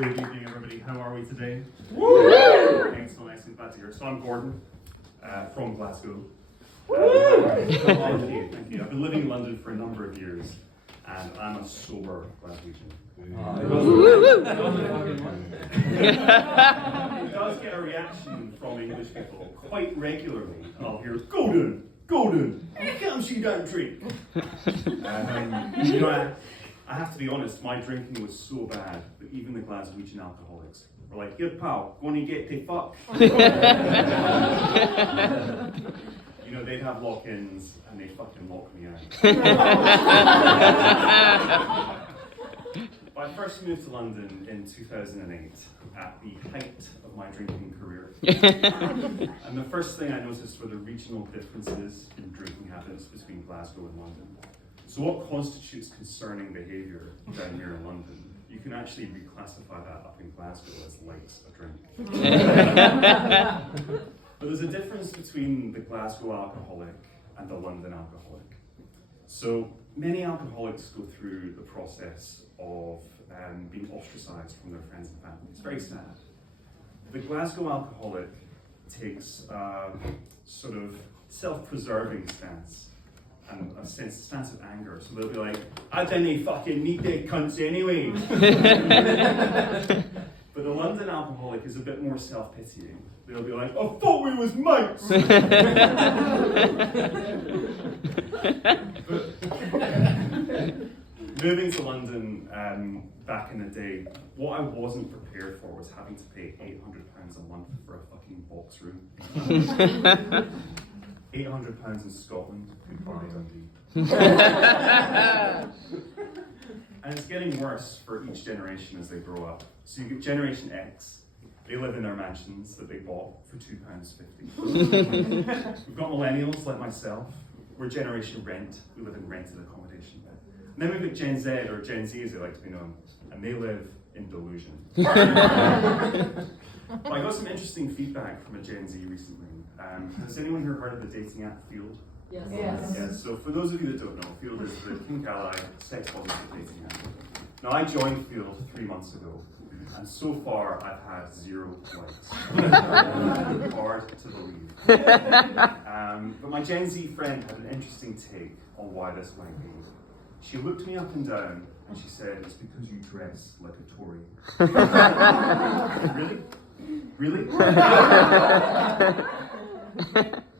Good evening, everybody. How are we today? Woo! Excellent, glad to hear. So I'm Gordon from Glasgow. Thank you. I've been living in London for a number of years, and I'm a sober Glaswegian. It does get a reaction from English people quite regularly. I'll hear, Gordon, come see that drink. I have to be honest, my drinking was so bad that even the Glaswegian alcoholics were like, here pal, go and get the fuck. They'd have lock-ins and they'd fucking lock me out. I first moved to London in 2008 at the height of my drinking career. And the first thing I noticed were the regional differences in drinking habits between Glasgow and London. So what constitutes concerning behaviour down here in London, you can actually reclassify that up in Glasgow as likes a drink. But there's a difference between the Glasgow alcoholic and the London alcoholic. So many alcoholics go through the process of being ostracised from their friends and family. It's very sad. The Glasgow alcoholic takes a sort of self-preserving stance and a stance of anger. So they'll be like, I didn't fucking need they cunts anyway. But the London alcoholic is a bit more self-pitying. They'll be like, I thought we was mates! But moving to London back in the day, what I wasn't prepared for was having to pay £800 a month for a fucking box room. £800 in Scotland, goodbye Dundee. And it's getting worse for each generation as they grow up. So you get Generation X, they live in their mansions that they bought for £2.50. We've got millennials like myself, we're Generation Rent, we live in rented accommodation. And then we've got Gen Z, or Gen Z as they like to be known, and they live in delusion. Well, I got some interesting feedback from a Gen Z recently. Has anyone here heard of the dating app Field? Yes. Yes. So for those of you that don't know, Field is the kink ally sex positive dating app. Now I joined Field 3 months ago, and so far I've had 0 likes. Hard to believe. But my Gen Z friend had an interesting take on why this might be. She looked me up and down and she said, it's because you dress like a Tory. Really?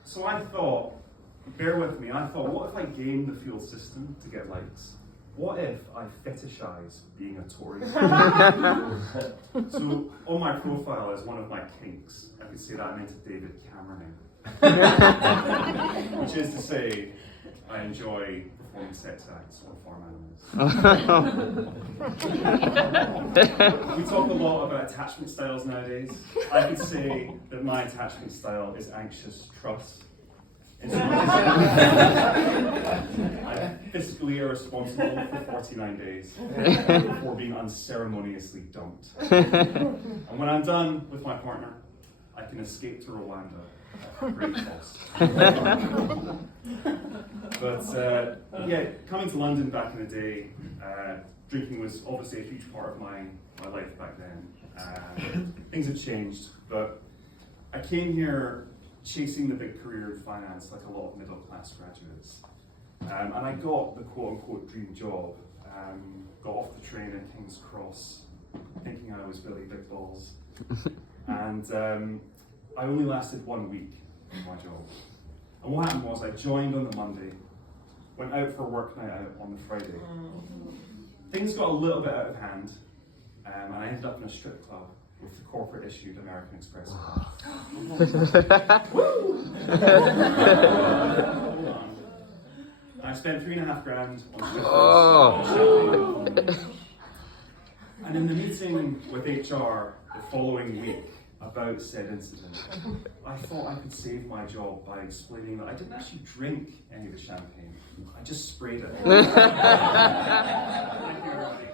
So I thought, bear with me, I thought, what if I game the Field system to get likes? What if I fetishize being a Tory? So on my profile as one of my kinks, I could say that I'm into David Cameroning. Which is to say, I enjoy performing sex acts or farm animals. We talk a lot about attachment styles nowadays. I could say that my attachment style is anxious trust. I'm fiscally irresponsible for 49 days before being unceremoniously dumped. And when I'm done with my partner, I can escape to Rwanda at great cost. But coming to London back in the day, drinking was obviously a huge part of my life back then. Things have changed, but I came here chasing the big career in finance like a lot of middle class graduates. And I got the quote unquote dream job. Got off the train in King's Cross thinking I was Billy Big Balls. And I only lasted 1 week in my job. And what happened was I joined on the Monday, went out for a work night out on the Friday. Things got a little bit out of hand, and I ended up in a strip club with the corporate issued American Express card. I spent $3,500 on strippers. And in the meeting with HR the following week about said incident, I thought I could save my job by explaining that I didn't actually drink any of the champagne. I just sprayed it. Thank you, everybody.